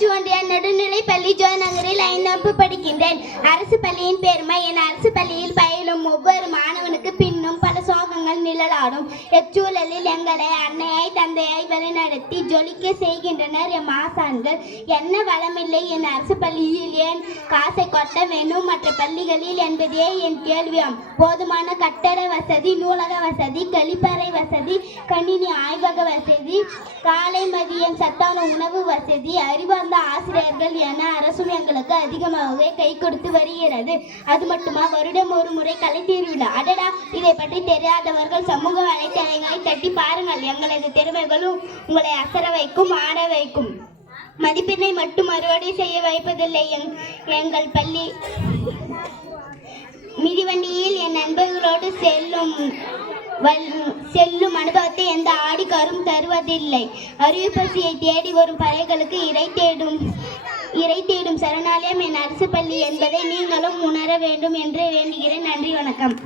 ஊராட்சி ஒன்றிய நடுநிலைப்பள்ளி ஜோநகரில் 5ஆம் வகுப்பு படிக்கின்றேன். அரசு பள்ளியின் பெருமை. என் அரசு பள்ளியில் பயிலும் ஒவ்வொரு மாணவனுக்கு பின்னும் பல சோகங்கள் நிழலாடும். இச்சூழலில் எங்களை அன்னையாய் தந்தையாய் வழிநடத்தி ஜொலிக்க செய்கின்றனர் எம் ஆசான்கள். என்ன வளமில்லை என் அரசு பள்ளியில், ஏன் காசை கொட்ட வேண்டும் மற்ற பள்ளிகளில் என்பதே என் கேள்வியாம். போதுமான கட்டட வசதி, நூலக வசதி, கழிப்பறை வசதி, கணினி ஆய்வக வசதி, காலை மதியம் சத்தான உணவு வசதி, அறிவார்ந்த ஆசிரியர்கள் என அரசும் எங்களுக்கு அதிகமாகவே கை கொடுத்து வருகிறது. அது மட்டுமா, வருடம் ஒரு முறை கலை திருவிழா. அடடா, இதை பற்றி தெரியாதவர்கள் சமூக வலைத்தளங்களை தட்டி பாருங்கள். எங்களது திறமைகளும் உங்களை அசர வைக்கும், ஆட வைக்கும். மதிப்பெண்ணை மட்டும் அறுவடை செய்ய வைப்பதில்லை எங்கள் பள்ளி. மிதிவண்டியில் என் நண்பர்களோடு செல்லும் அனுபவத்தை எந்த ஆடிக்காரும் தருவதில்லை. அறிவு பசியை தேடி வரும் பறவைகளுக்கு இறை தேடும் சரணாலயம் என் அரசு பள்ளி என்பதை நீங்களும் உணர வேண்டும் என்று வேண்டுகிறேன். நன்றி, வணக்கம்.